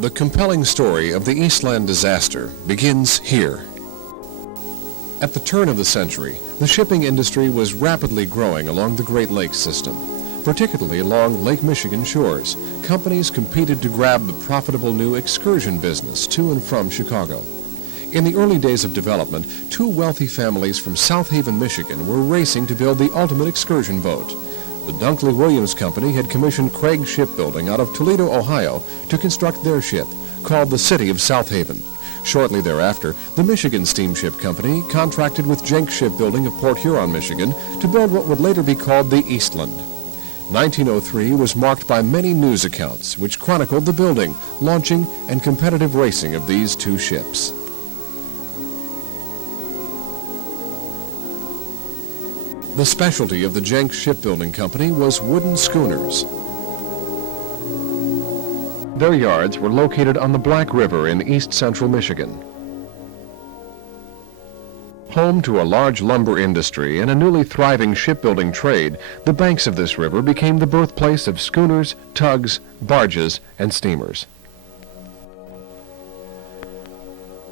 The compelling story of the Eastland disaster begins here. At the turn of the century, the shipping industry was rapidly growing along the Great Lakes system. Particularly along Lake Michigan shores, companies competed to grab the profitable new excursion business to and from Chicago. In the early days of development, two wealthy families from South Haven, Michigan were racing to build the ultimate excursion boat. The Dunkley-Williams Company had commissioned Craig Shipbuilding out of Toledo, Ohio, to construct their ship, called the City of South Haven. Shortly thereafter, the Michigan Steamship Company contracted with Jenks Shipbuilding of Port Huron, Michigan, to build what would later be called the Eastland. 1903 was marked by many news accounts which chronicled the building, launching, and competitive racing of these two ships. The specialty of the Jenks Shipbuilding Company was wooden schooners. Their yards were located on the Black River in east central Michigan. Home to a large lumber industry and a newly thriving shipbuilding trade, the banks of this river became the birthplace of schooners, tugs, barges, and steamers.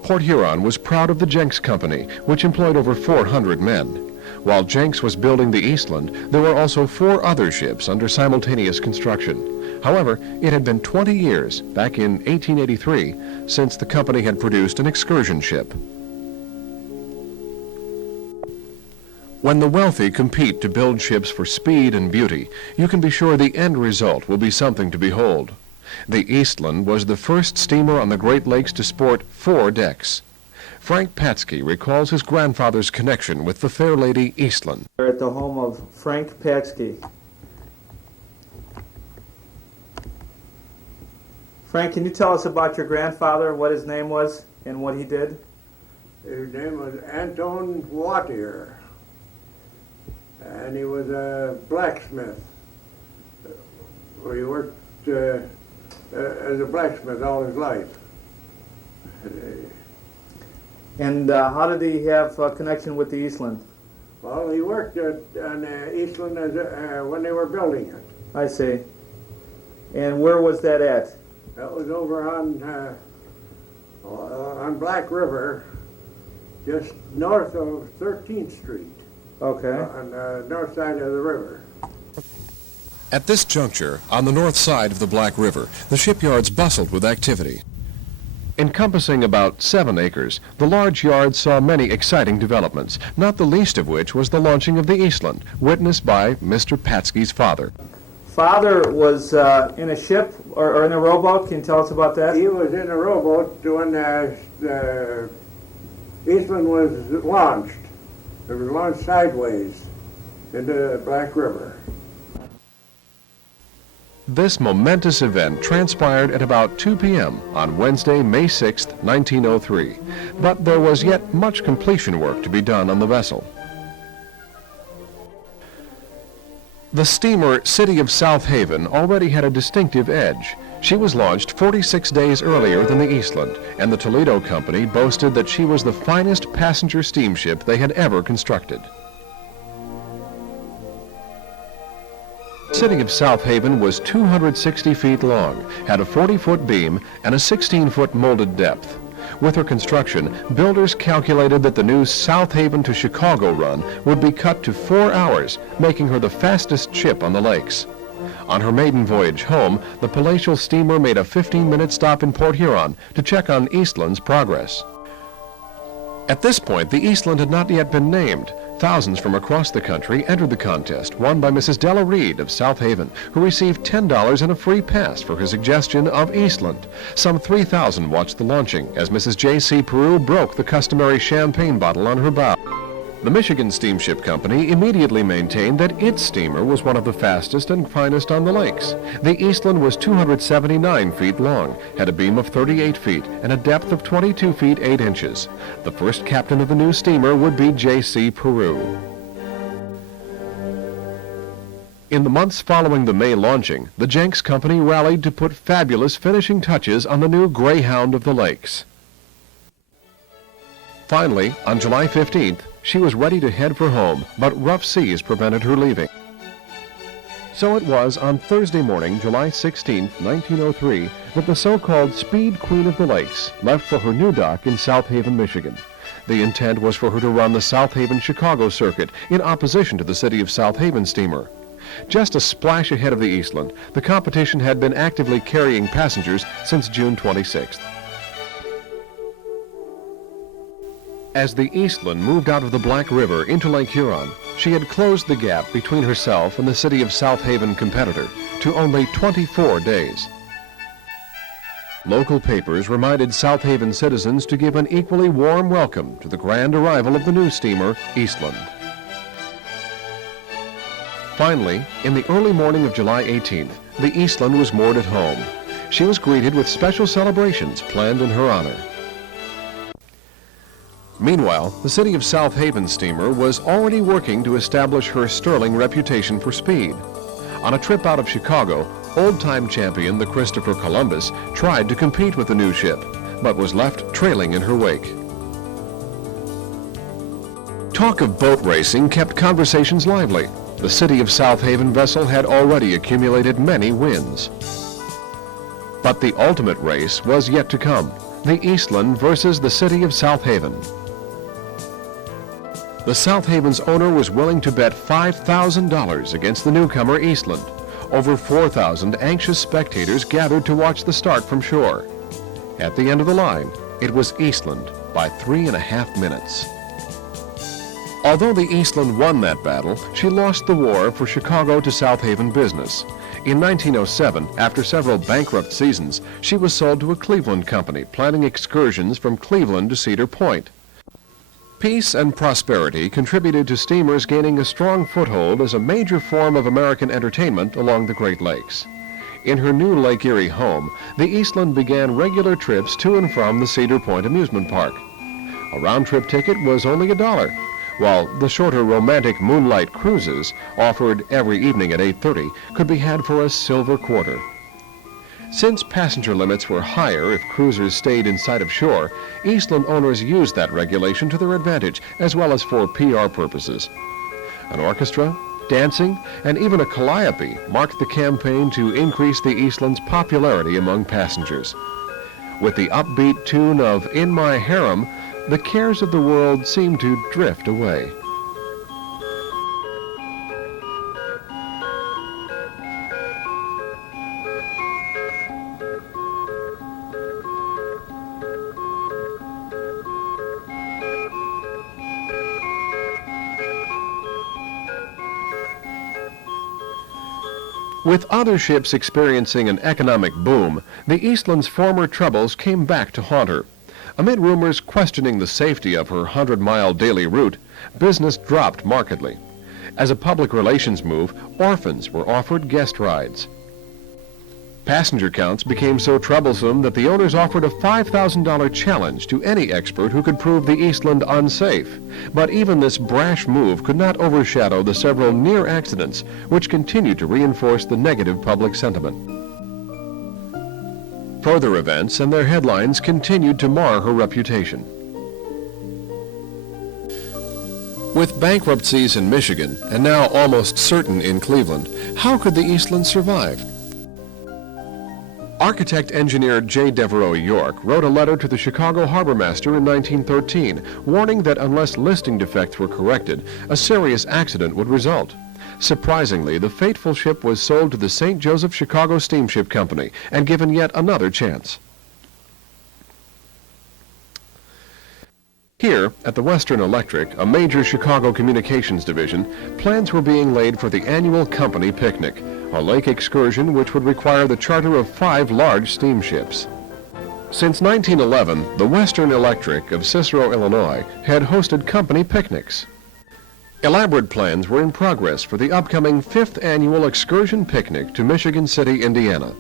Port Huron was proud of the Jenks Company, which employed over 400 men. While Jenks was building the Eastland, there were also 4 other ships under simultaneous construction. However, it had been 20 years, back in 1883, since the company had produced an excursion ship. When the wealthy compete to build ships for speed and beauty, you can be sure the end result will be something to behold. The Eastland was the first steamer on the Great Lakes to sport 4 decks. Frank Patsky recalls his grandfather's connection with the fair lady Eastland. We're at the home of Frank Patsky. Frank, can you tell us about your grandfather, what his name was and what he did? His name was Anton Wattier, and he was a blacksmith. He worked as a blacksmith all his life. And how did he have a connection with the Eastland? Well, he worked on Eastland when they were building it. I see. And where was that at? That was over on Black River, just north of 13th Street. Okay. On the north side of the river. At this juncture, on the north side of the Black River, the shipyards bustled with activity. Encompassing about 7 acres, the large yard saw many exciting developments, not the least of which was the launching of the Eastland, witnessed by Mr. Patsky's father. Father was in a ship or in a rowboat. Can you tell us about that? He was in a rowboat when the Eastland was launched. It was launched sideways into the Black River. This momentous event transpired at about 2 p.m. on Wednesday, May 6, 1903, but there was yet much completion work to be done on the vessel. The steamer City of South Haven already had a distinctive edge. She was launched 46 days earlier than the Eastland, and the Toledo Company boasted that she was the finest passenger steamship they had ever constructed. The City of South Haven was 260 feet long, had a 40-foot beam, and a 16-foot molded depth. With her construction, builders calculated that the new South Haven to Chicago run would be cut to 4 hours, making her the fastest ship on the lakes. On her maiden voyage home, the palatial steamer made a 15-minute stop in Port Huron to check on Eastland's progress. At this point, the Eastland had not yet been named. Thousands from across the country entered the contest, won by Mrs. Della Reed of South Haven, who received $10 and a free pass for her suggestion of Eastland. Some 3,000 watched the launching as Mrs. J.C. Peru broke the customary champagne bottle on her bow. The Michigan Steamship Company immediately maintained that its steamer was one of the fastest and finest on the lakes. The Eastland was 279 feet long, had a beam of 38 feet, and a depth of 22 feet 8 inches. The first captain of the new steamer would be J.C. Peru. In the months following the May launching, the Jenks Company rallied to put fabulous finishing touches on the new Greyhound of the Lakes. Finally, on July 15th, she was ready to head for home, but rough seas prevented her leaving. So it was on Thursday morning, July 16, 1903, that the so-called Speed Queen of the Lakes left for her new dock in South Haven, Michigan. The intent was for her to run the South Haven-Chicago circuit in opposition to the City of South Haven steamer. Just a splash ahead of the Eastland, the competition had been actively carrying passengers since June 26th. As the Eastland moved out of the Black River into Lake Huron, she had closed the gap between herself and the City of South Haven competitor to only 24 days. Local papers reminded South Haven citizens to give an equally warm welcome to the grand arrival of the new steamer, Eastland. Finally, in the early morning of July 18th, the Eastland was moored at home. She was greeted with special celebrations planned in her honor. Meanwhile, the City of South Haven steamer was already working to establish her sterling reputation for speed. On a trip out of Chicago, old-time champion the Christopher Columbus tried to compete with the new ship, but was left trailing in her wake. Talk of boat racing kept conversations lively. The City of South Haven vessel had already accumulated many wins. But the ultimate race was yet to come, the Eastland versus the City of South Haven. The South Haven's owner was willing to bet $5,000 against the newcomer Eastland. Over 4,000 anxious spectators gathered to watch the start from shore. At the end of the line, it was Eastland by 3.5 minutes. Although the Eastland won that battle, she lost the war for Chicago to South Haven business. In 1907, after several bankrupt seasons, she was sold to a Cleveland company planning excursions from Cleveland to Cedar Point. Peace and prosperity contributed to steamers gaining a strong foothold as a major form of American entertainment along the Great Lakes. In her new Lake Erie home, the Eastland began regular trips to and from the Cedar Point amusement park. A round-trip ticket was only $1, while the shorter romantic moonlight cruises, offered every evening at 8:30, could be had for a silver quarter. Since passenger limits were higher if cruisers stayed in sight of shore, Eastland owners used that regulation to their advantage, as well as for PR purposes. An orchestra, dancing, and even a calliope marked the campaign to increase the Eastland's popularity among passengers. With the upbeat tune of "In My Harem," the cares of the world seemed to drift away. With other ships experiencing an economic boom, the Eastland's former troubles came back to haunt her. Amid rumors questioning the safety of her 100-mile daily route, business dropped markedly. As a public relations move, orphans were offered guest rides. Passenger counts became so troublesome that the owners offered a $5,000 challenge to any expert who could prove the Eastland unsafe. But even this brash move could not overshadow the several near accidents which continued to reinforce the negative public sentiment. Further events and their headlines continued to mar her reputation. With bankruptcies in Michigan and now almost certain in Cleveland, how could the Eastland survive? Architect-engineer J. Devereaux York wrote a letter to the Chicago harbor master in 1913, warning that unless listing defects were corrected, a serious accident would result. Surprisingly, the fateful ship was sold to the St. Joseph Chicago Steamship Company and given yet another chance. Here, at the Western Electric, a major Chicago communications division, plans were being laid for the annual company picnic, a lake excursion which would require the charter of 5 large steamships. Since 1911, the Western Electric of Cicero, Illinois, had hosted company picnics. Elaborate plans were in progress for the upcoming 5th annual excursion picnic to Michigan City, Indiana.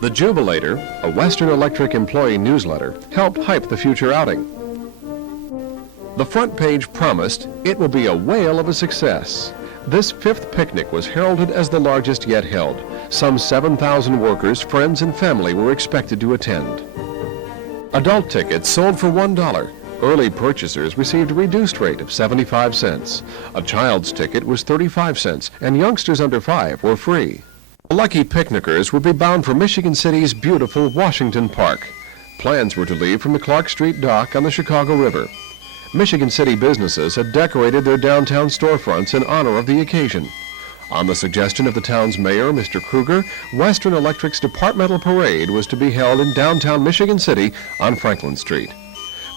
The Jubilator, a Western Electric employee newsletter, helped hype the future outing. The front page promised it will be a whale of a success. This 5th picnic was heralded as the largest yet held. Some 7,000 workers, friends, and family were expected to attend. Adult tickets sold for $1. Early purchasers received a reduced rate of 75 cents. A child's ticket was 35 cents, and youngsters under 5 were free. The lucky picnickers would be bound for Michigan City's beautiful Washington Park. Plans were to leave from the Clark Street dock on the Chicago River. Michigan City businesses had decorated their downtown storefronts in honor of the occasion. On the suggestion of the town's mayor, Mr. Kruger, Western Electric's departmental parade was to be held in downtown Michigan City on Franklin Street.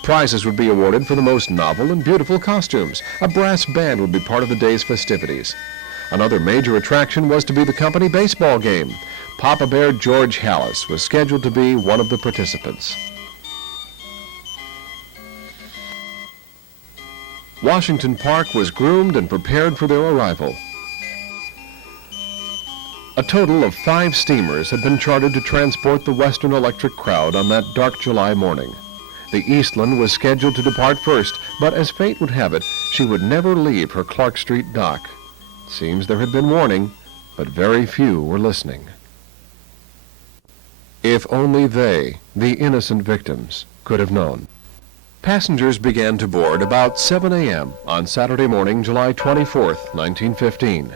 Prizes would be awarded for the most novel and beautiful costumes. A brass band would be part of the day's festivities. Another major attraction was to be the company baseball game. Papa Bear George Hallis was scheduled to be one of the participants. Washington Park was groomed and prepared for their arrival. A total of 5 steamers had been chartered to transport the Western Electric crowd on that dark July morning. The Eastland was scheduled to depart first, but as fate would have it, she would never leave her Clark Street dock. It seems there had been warning, but very few were listening. If only they, the innocent victims, could have known. Passengers began to board about 7 a.m. on Saturday morning, July 24th, 1915.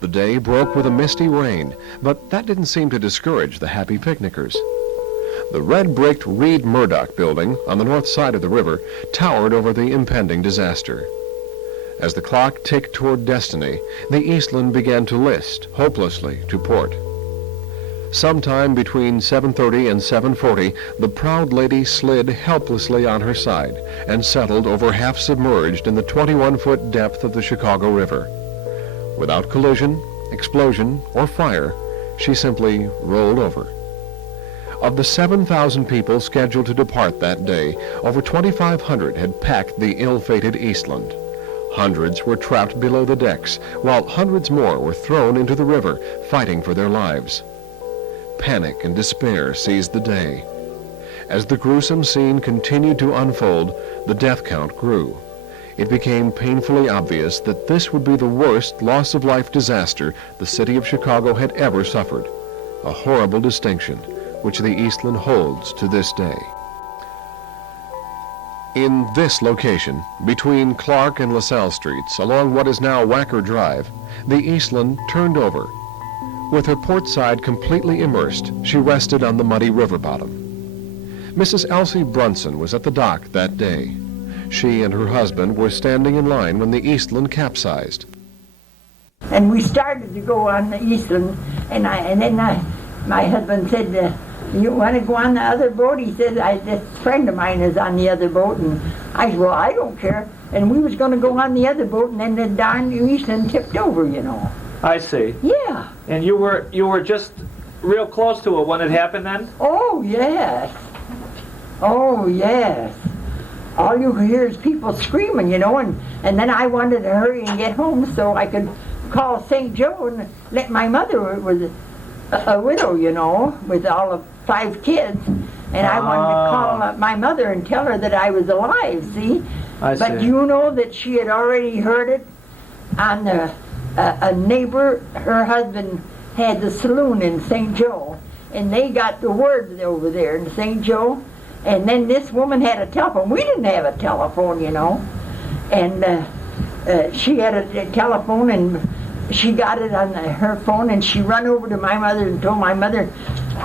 The day broke with a misty rain, but that didn't seem to discourage the happy picnickers. The red-bricked Reed Murdoch building on the north side of the river towered over the impending disaster. As the clock ticked toward destiny, the Eastland began to list, hopelessly, to port. Sometime between 7:30 and 7:40, the proud lady slid helplessly on her side and settled over half submerged in the 21-foot depth of the Chicago River. Without collision, explosion, or fire, she simply rolled over. Of the 7,000 people scheduled to depart that day, over 2,500 had packed the ill-fated Eastland. Hundreds were trapped below the decks, while hundreds more were thrown into the river, fighting for their lives. Panic and despair seized the day. As the gruesome scene continued to unfold, the death count grew. It became painfully obvious that this would be the worst loss-of-life disaster the city of Chicago had ever suffered, a horrible distinction which the Eastland holds to this day. In this location, between Clark and LaSalle Streets, along what is now Wacker Drive, the Eastland turned over. With her port side completely immersed, she rested on the muddy river bottom. Mrs. Elsie Brunson was at the dock that day. She and her husband were standing in line when the Eastland capsized. And we started to go on the Eastland, and then my husband said, you want to go on the other boat? He said, this friend of mine is on the other boat. And I said, well, I don't care. And we was going to go on the other boat, and then the darn Eastland tipped over, you know. I see. Yeah. And you were just real close to it when it happened then? Oh, yes. Oh, yes. All you hear is people screaming, you know, and then I wanted to hurry and get home so I could call St. Joe and let my mother, was a widow, you know, with all of 5 kids, and I wanted to call my mother and tell her that I was alive, see? But you know that she had already heard it on a neighbor, her husband had the saloon in St. Joe, and they got the word over there in St. Joe, and then this woman had a telephone. We didn't have a telephone, you know, and she had a telephone, and she got it on her phone, and she run over to my mother and told my mother.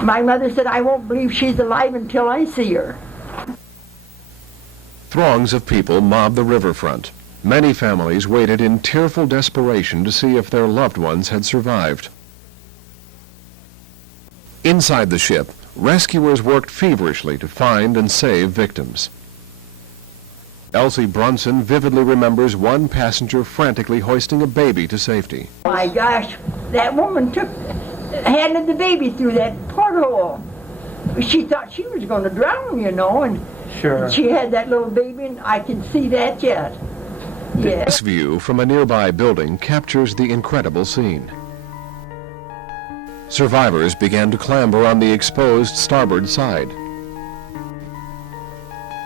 My mother said, I won't believe she's alive until I see her. Throngs of people mobbed the riverfront. Many families waited in tearful desperation to see if their loved ones had survived. Inside the ship, rescuers worked feverishly to find and save victims. Elsie Brunson vividly remembers one passenger frantically hoisting a baby to safety. My gosh, that woman handed the baby through that porthole. She thought she was going to drown, you know, and sure. She had that little baby, and I can see that yet. Yes. This view from a nearby building captures the incredible scene. Survivors began to clamber on the exposed starboard side.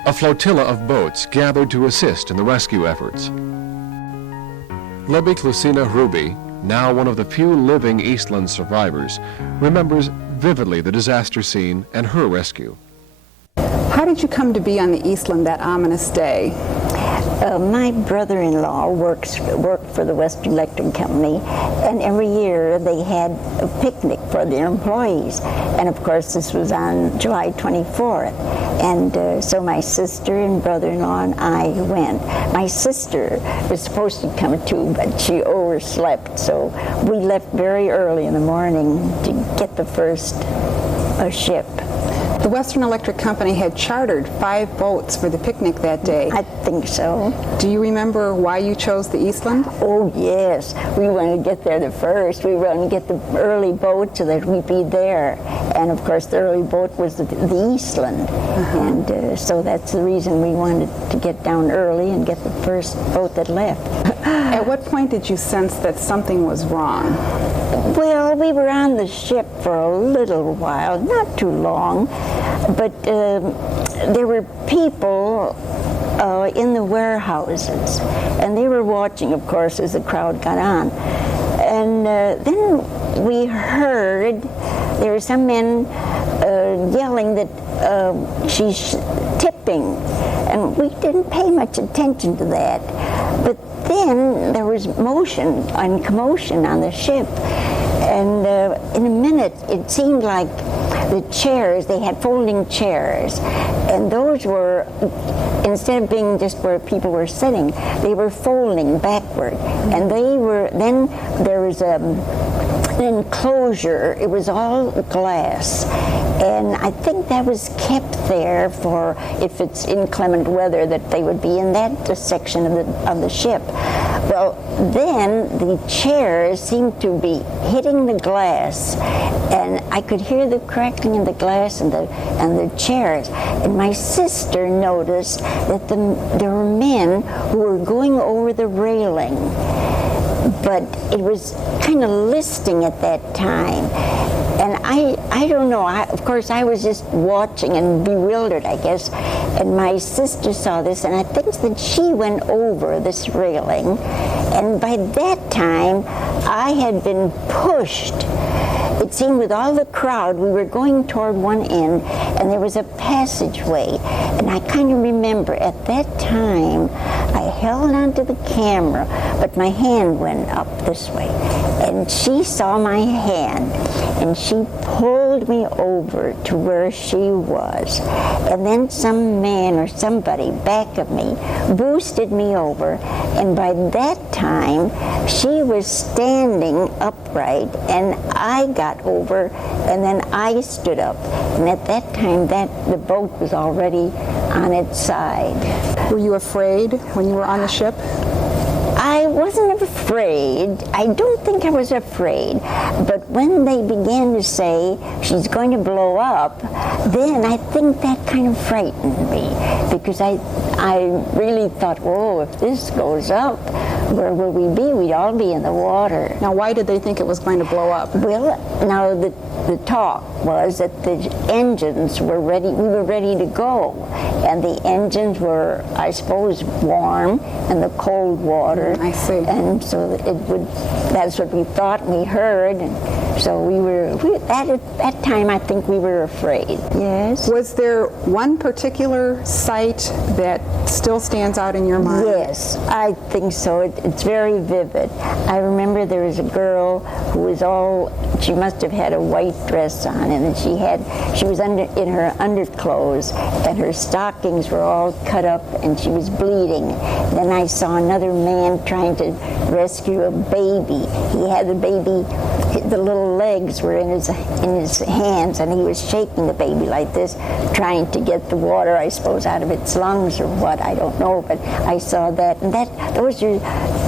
A flotilla of boats gathered to assist in the rescue efforts. Libby Clusina Ruby, now one of the few living Eastland survivors, remembers vividly the disaster scene and her rescue. How did you come to be on the Eastland that ominous day? My brother-in-law worked for the West Electric Company, and every year they had a picnic for their employees. And of course, this was on July 24th. And so my sister and brother-in-law and I went. My sister was supposed to come too, but she overslept, so we left very early in the morning to get the first ship. The Western Electric Company had chartered 5 boats for the picnic that day. I think so. Do you remember why you chose the Eastland? Oh, yes. We wanted to get there the first. We wanted to get the early boat so that we'd be there. And, of course, the early boat was the Eastland. And so that's the reason we wanted to get down early and get the first boat that left. At what point did you sense that something was wrong? Well, we were on the ship for a little while, not too long, but there were people in the warehouses, and they were watching, of course, as the crowd got on. And then we heard there were some men yelling that she's tipping, and we didn't pay much attention to that. But then there was motion and commotion on the ship, and in a minute it seemed like the chairs, they had folding chairs, and those were, instead of being just where people were sitting, they were folding backward, and then there was an enclosure. It was all glass, and I think that was kept there for if it's inclement weather, that they would be in that section of the ship. Well, then the chairs seemed to be hitting the glass, and I could hear the crackling in the glass and the chairs. And my sister noticed that there were men who were going over the railing, but it was kind of listing at that time. And I don't know, of course I was just watching and bewildered, I guess, and my sister saw this, and I think that she went over this railing, and by that time I had been pushed. It seemed with all the crowd, we were going toward one end, and there was a passageway, and I kind of remember at that time I held onto the camera, but my hand went up this way, and she saw my hand, and she pulled me over to where she was, and then some man or somebody back of me boosted me over, and by that time she was standing upright, and I got over, and then I stood up, and at that time the boat was already on its side. Were you afraid when you were on the ship? I wasn't afraid. I don't think I was afraid. But when they began to say she's going to blow up, then I think that kind of frightened me, because I really thought, whoa, if this goes up, where will we be? We'd all be in the water. Now, why did they think it was going to blow up? Well, now the talk was that the engines were ready. We were ready to go, and the engines were, I suppose, warm in the cold water. I see. And so it would. That's what we thought and we heard, and so we were. At that time, I think we were afraid. Yes. Was there one particular sight that still stands out in your mind? Yes, I think so. It's very vivid. I remember there was a girl who was she must have had a white dress on, and she was in her underclothes, and her stockings were all cut up, and she was bleeding. Then I saw another man trying to rescue a baby. He had the baby, the little legs were in his hands, and he was shaking the baby like this, trying to get the water, I suppose, out of its lungs or what, I don't know, but I saw that, and those are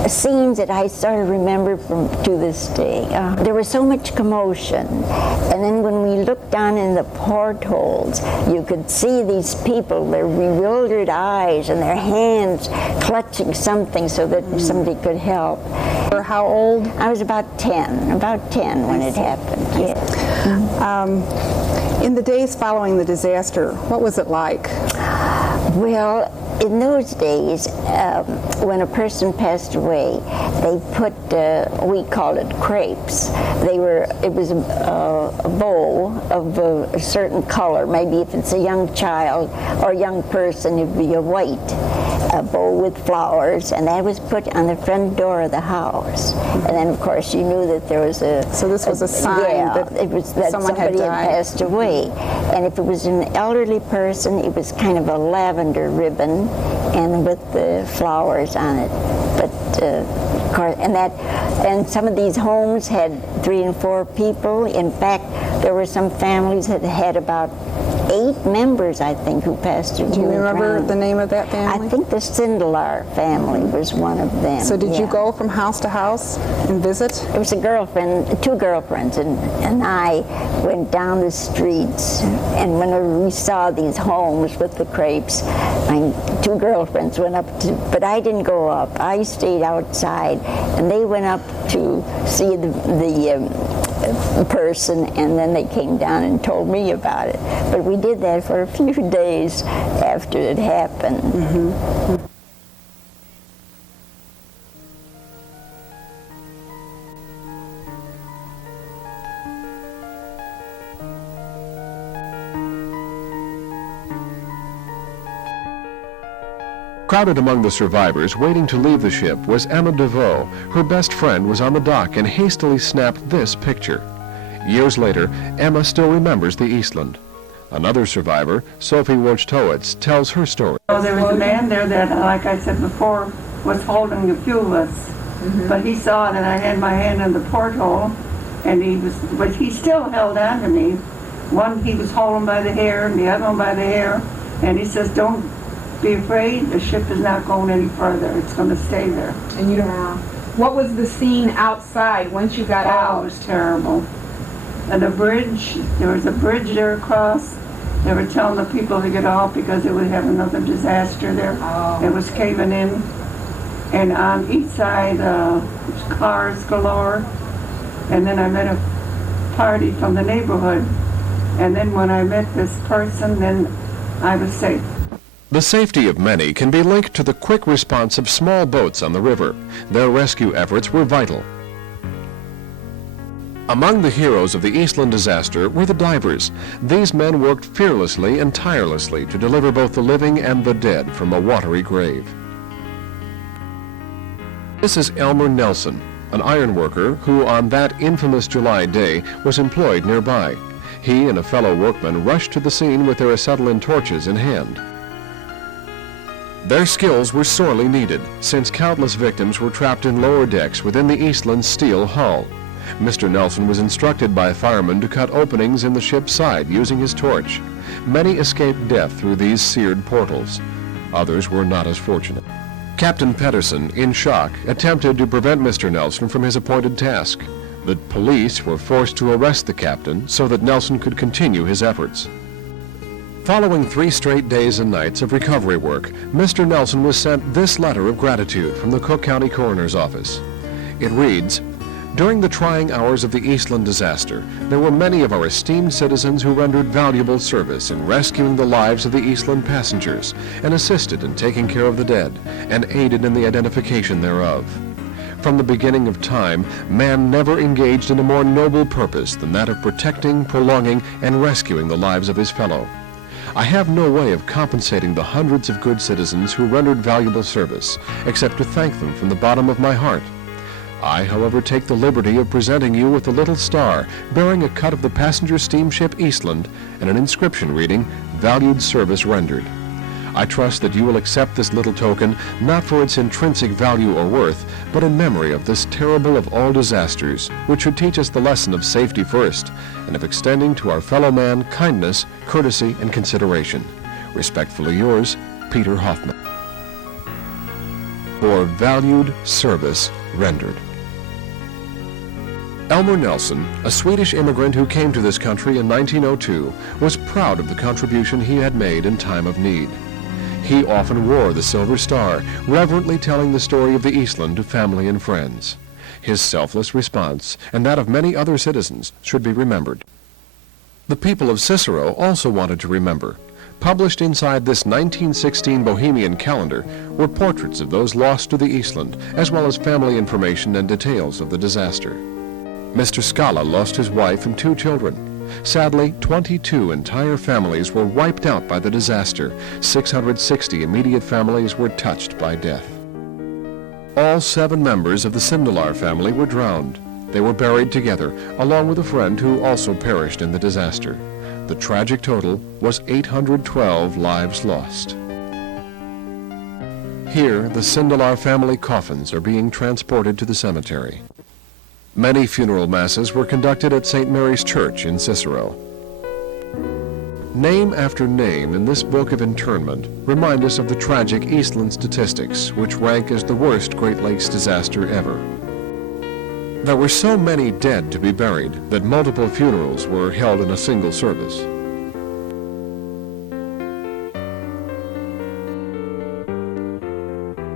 scenes that I sort of remember to this day. There was so much commotion, and then when we looked down in the portholes, you could see these people, their bewildered eyes and their hands clutching something so that somebody could help. Or how old? I was about 10 when it happened. Yes. In the days following the disaster, what was it like? Well, in those days, when a person passed away, they put, we called it crepes. It was a bowl of a certain color. Maybe if it's a young child or a young person, it'd be a white bowl with flowers, and that was put on the front door of the house. And then, of course, you knew that there was a... So this was a sign that it was that someone had somebody died. had passed away. And if it was an elderly person, it was kind of a lavender ribbon and with the flowers on it. But of course, and some of these homes had 3 and 4 people. In fact, there were some families that had about 8 members, I think, who passed away. Do you remember the name of that family? I think the Sindelar family was one of them. So did you yeah. go from house to house and visit? It was a girlfriend, 2 girlfriends, and I went down the streets, and whenever we saw these homes with the crepes, my 2 girlfriends went up to, but I didn't go up. I stayed outside, and they went up to see the person, and then they came down and told me about it. But we did that for a few days after it happened. Mm-hmm. Crowded among the survivors waiting to leave the ship was Emma DeVoe. Her best friend was on the dock and hastily snapped this picture. Years later, Emma still remembers the Eastland. Another survivor, Sophie Wojtowicz, tells her story. Oh, there was a man there that, like I said before, was holding a few of us. But he saw that I had my hand in the porthole, and but he still held on to me. One he was holding by the hair, and the other one by the hair, and he says, "Don't be afraid, the ship is not going any further. It's going to stay there." And you don't. What was the scene outside once you got Oh, out? it was terrible. And the bridge, there was a bridge there across. They were telling the people to get off because they would have another disaster there. Oh. It was caving in. And on each side, cars galore. And then I met a party from the neighborhood. And then when I met this person, then I was safe. The safety of many can be linked to the quick response of small boats on the river. Their rescue efforts were vital. Among the heroes of the Eastland disaster were the divers. These men worked fearlessly and tirelessly to deliver both the living and the dead from a watery grave. This is Elmer Nelson, an iron worker who on that infamous July day was employed nearby. He and a fellow workman rushed to the scene with their acetylene torches in hand. Their skills were sorely needed, since countless victims were trapped in lower decks within the Eastland's steel hull. Mr. Nelson was instructed by firemen to cut openings in the ship's side using his torch. Many escaped death through these seared portals. Others were not as fortunate. Captain Pedersen, in shock, attempted to prevent Mr. Nelson from his appointed task. The police were forced to arrest the captain so that Nelson could continue his efforts. Following 3 straight days and nights of recovery work, Mr. Nelson was sent this letter of gratitude from the Cook County Coroner's Office. It reads, "During the trying hours of the Eastland disaster, there were many of our esteemed citizens who rendered valuable service in rescuing the lives of the Eastland passengers and assisted in taking care of the dead and aided in the identification thereof. From the beginning of time, man never engaged in a more noble purpose than that of protecting, prolonging, and rescuing the lives of his fellow. I have no way of compensating the hundreds of good citizens who rendered valuable service, except to thank them from the bottom of my heart. I, however, take the liberty of presenting you with a little star bearing a cut of the passenger steamship Eastland and an inscription reading, 'Valued Service Rendered.' I trust that you will accept this little token, not for its intrinsic value or worth, but in memory of this terrible of all disasters, which should teach us the lesson of safety first, and of extending to our fellow man kindness, courtesy, and consideration. Respectfully yours, Peter Hoffman." For valued service rendered. Elmer Nelson, a Swedish immigrant who came to this country in 1902, was proud of the contribution he had made in time of need. He often wore the Silver Star, reverently telling the story of the Eastland to family and friends. His selfless response, and that of many other citizens, should be remembered. The people of Cicero also wanted to remember. Published inside this 1916 Bohemian calendar were portraits of those lost to the Eastland, as well as family information and details of the disaster. Mr. Scala lost his wife and 2 children. Sadly, 22 entire families were wiped out by the disaster. 660 immediate families were touched by death. All 7 members of the Sindelar family were drowned. They were buried together, along with a friend who also perished in the disaster. The tragic total was 812 lives lost. Here, the Sindelar family coffins are being transported to the cemetery. Many funeral masses were conducted at St. Mary's Church in Cicero. Name after name in this book of internment remind us of the tragic Eastland statistics, which rank as the worst Great Lakes disaster ever. There were so many dead to be buried that multiple funerals were held in a single service.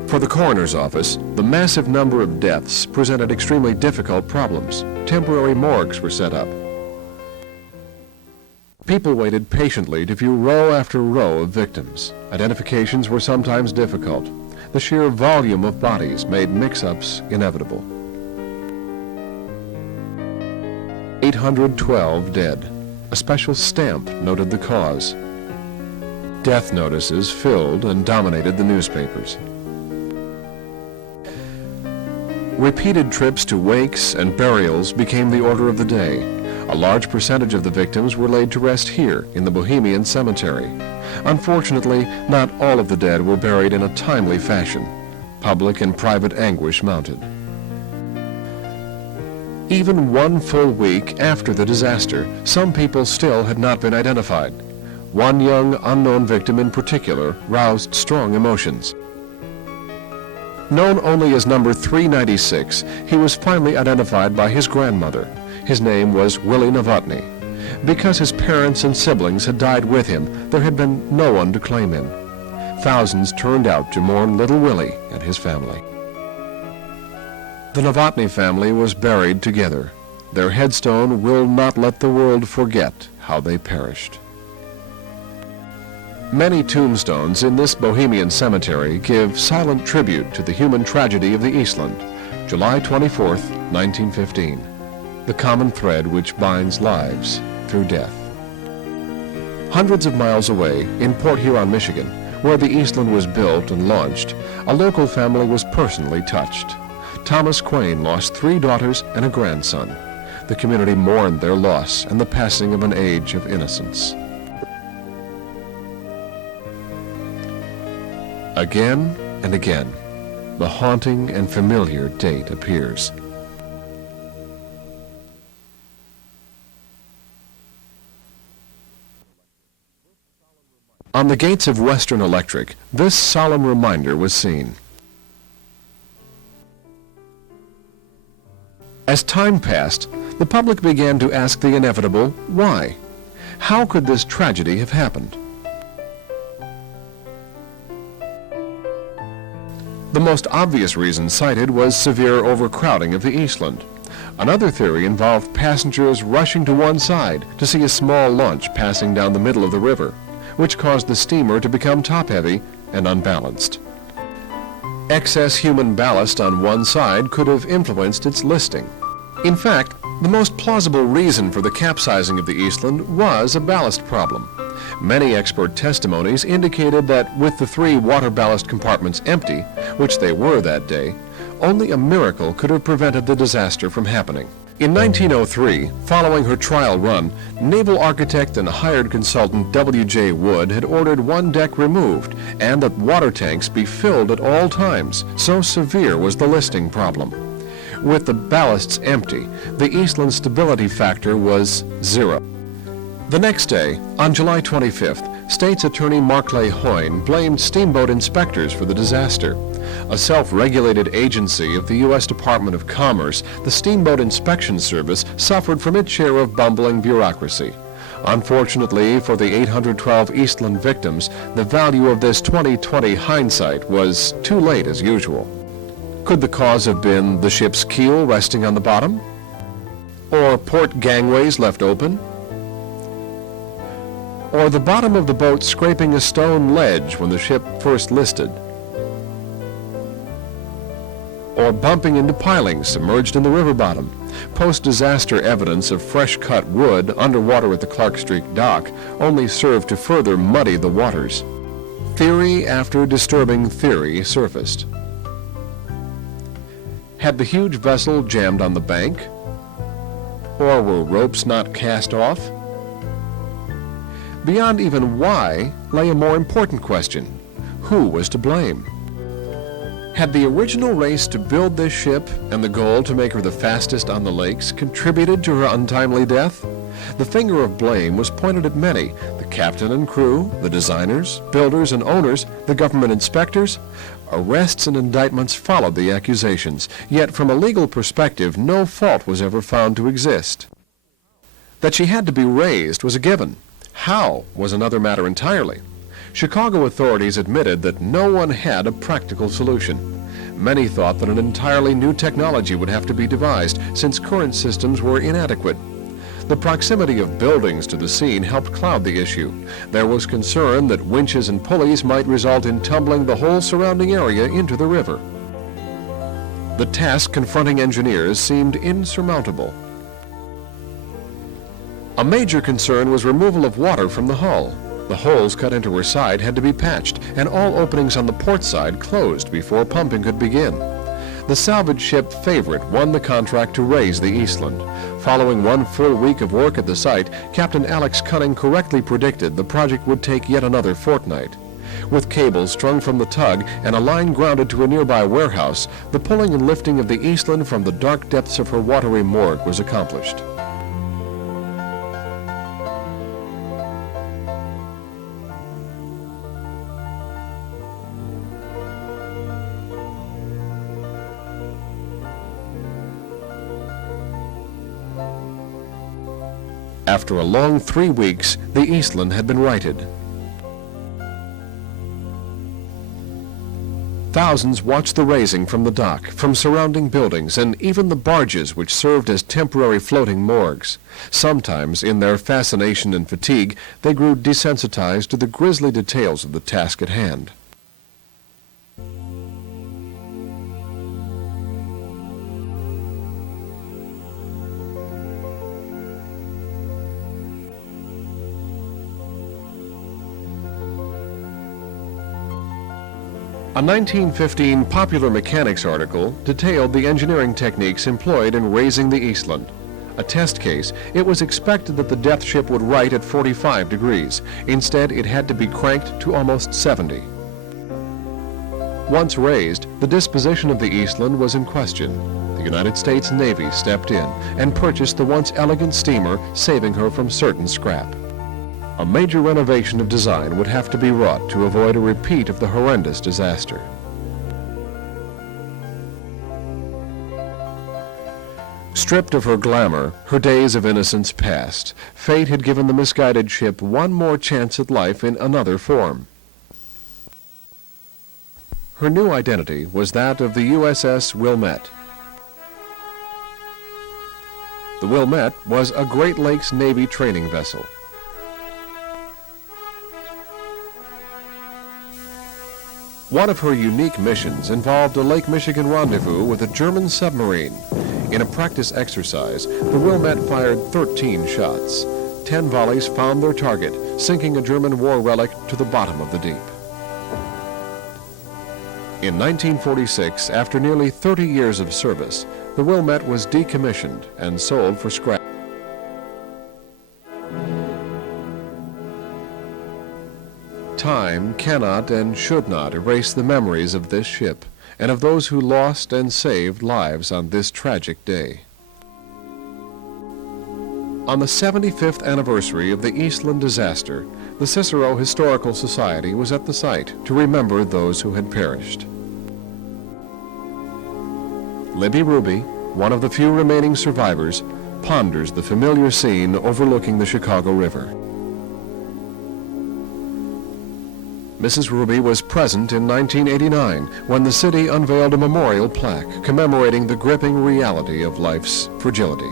For the coroner's office, the massive number of deaths presented extremely difficult problems. Temporary morgues were set up. People waited patiently to view row after row of victims. Identifications were sometimes difficult. The sheer volume of bodies made mix-ups inevitable. 812 dead. A special stamp noted the cause. Death notices filled and dominated the newspapers. Repeated trips to wakes and burials became the order of the day. A large percentage of the victims were laid to rest here in the Bohemian Cemetery. Unfortunately, not all of the dead were buried in a timely fashion. Public and private anguish mounted. Even 1 full week after the disaster, some people still had not been identified. One young unknown victim in particular roused strong emotions. Known only as number 396, he was finally identified by his grandmother. His name was Willie Novotny. Because his parents and siblings had died with him, there had been no one to claim him. Thousands turned out to mourn little Willie and his family. The Novotny family was buried together. Their headstone will not let the world forget how they perished. Many tombstones in this Bohemian cemetery give silent tribute to the human tragedy of the Eastland, July 24th, 1915, the common thread which binds lives through death. Hundreds of miles away, in Port Huron, Michigan, where the Eastland was built and launched, a local family was personally touched. Thomas Quain lost 3 daughters and a grandson. The community mourned their loss and the passing of an age of innocence. Again and again, the haunting and familiar date appears. On the gates of Western Electric, this solemn reminder was seen. As time passed, the public began to ask the inevitable, why? How could this tragedy have happened? The most obvious reason cited was severe overcrowding of the Eastland. Another theory involved passengers rushing to one side to see a small launch passing down the middle of the river, which caused the steamer to become top-heavy and unbalanced. Excess human ballast on one side could have influenced its listing. In fact, the most plausible reason for the capsizing of the Eastland was a ballast problem. Many expert testimonies indicated that with the 3 water ballast compartments empty, which they were that day, only a miracle could have prevented the disaster from happening. In 1903, following her trial run, naval architect and hired consultant W.J. Wood had ordered one deck removed and that water tanks be filled at all times, so severe was the listing problem. With the ballasts empty, the Eastland stability factor was 0. The next day, on July 25th, State's Attorney Marclay Hoyne blamed steamboat inspectors for the disaster. A self-regulated agency of the U.S. Department of Commerce, the Steamboat Inspection Service suffered from its share of bumbling bureaucracy. Unfortunately for the 812 Eastland victims, the value of this 20/20 hindsight was too late as usual. Could the cause have been the ship's keel resting on the bottom? Or port gangways left open? or the bottom of the boat scraping a stone ledge when the ship first listed, or bumping into pilings submerged in the river bottom. Post-disaster evidence of fresh-cut wood underwater at the Clark Street dock only served to further muddy the waters. Theory after disturbing theory surfaced. Had the huge vessel jammed on the bank? Or were ropes not cast off? Beyond even why lay a more important question: who was to blame? Had the original race to build this ship and the goal to make her the fastest on the lakes contributed to her untimely death? The finger of blame was pointed at many: the captain and crew, the designers, builders and owners, the government inspectors. Arrests and indictments followed the accusations, yet from a legal perspective no fault was ever found to exist. That she had to be raised was a given. How was another matter entirely. Chicago authorities admitted that no one had a practical solution. Many thought that an entirely new technology would have to be devised, since current systems were inadequate. The proximity of buildings to the scene helped cloud the issue. There was concern that winches and pulleys might result in tumbling the whole surrounding area into the river. The task confronting engineers seemed insurmountable. A major concern was removal of water from the hull. The holes cut into her side had to be patched, and all openings on the port side closed before pumping could begin. The salvage ship Favorite won the contract to raise the Eastland. Following one full week of work at the site, Captain Alex Cunning correctly predicted the project would take yet another fortnight. With cables strung from the tug and a line grounded to a nearby warehouse, the pulling and lifting of the Eastland from the dark depths of her watery morgue was accomplished. After a long 3 weeks, the Eastland had been righted. Thousands watched the raising from the dock, from surrounding buildings, and even the barges which served as temporary floating morgues. Sometimes, in their fascination and fatigue, they grew desensitized to the grisly details of the task at hand. A 1915 Popular Mechanics article detailed the engineering techniques employed in raising the Eastland. A test case, it was expected that the death ship would right at 45 degrees. Instead, it had to be cranked to almost 70. Once raised, the disposition of the Eastland was in question. The United States Navy stepped in and purchased the once elegant steamer, saving her from certain scrap. A major renovation of design would have to be wrought to avoid a repeat of the horrendous disaster. Stripped of her glamour, her days of innocence past. Fate had given the misguided ship one more chance at life in another form. Her new identity was that of the USS Wilmette. The Wilmette was a Great Lakes Navy training vessel. One of her unique missions involved a Lake Michigan rendezvous with a German submarine. In a practice exercise, the Wilmette fired 13 shots. 10 volleys found their target, sinking a German war relic to the bottom of the deep. In 1946, after nearly 30 years of service, the Wilmette was decommissioned and sold for scrap. Time cannot and should not erase the memories of this ship and of those who lost and saved lives on this tragic day. On the 75th anniversary of the Eastland disaster, the Cicero Historical Society was at the site to remember those who had perished. Libby Ruby, one of the few remaining survivors, ponders the familiar scene overlooking the Chicago River. Mrs. Ruby was present in 1989 when the city unveiled a memorial plaque commemorating the gripping reality of life's fragility.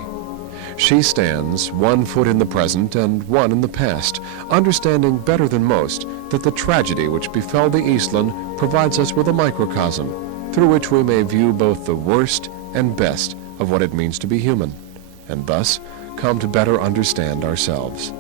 She stands 1 foot in the present and 1 in the past, understanding better than most that the tragedy which befell the Eastland provides us with a microcosm through which we may view both the worst and best of what it means to be human, and thus come to better understand ourselves.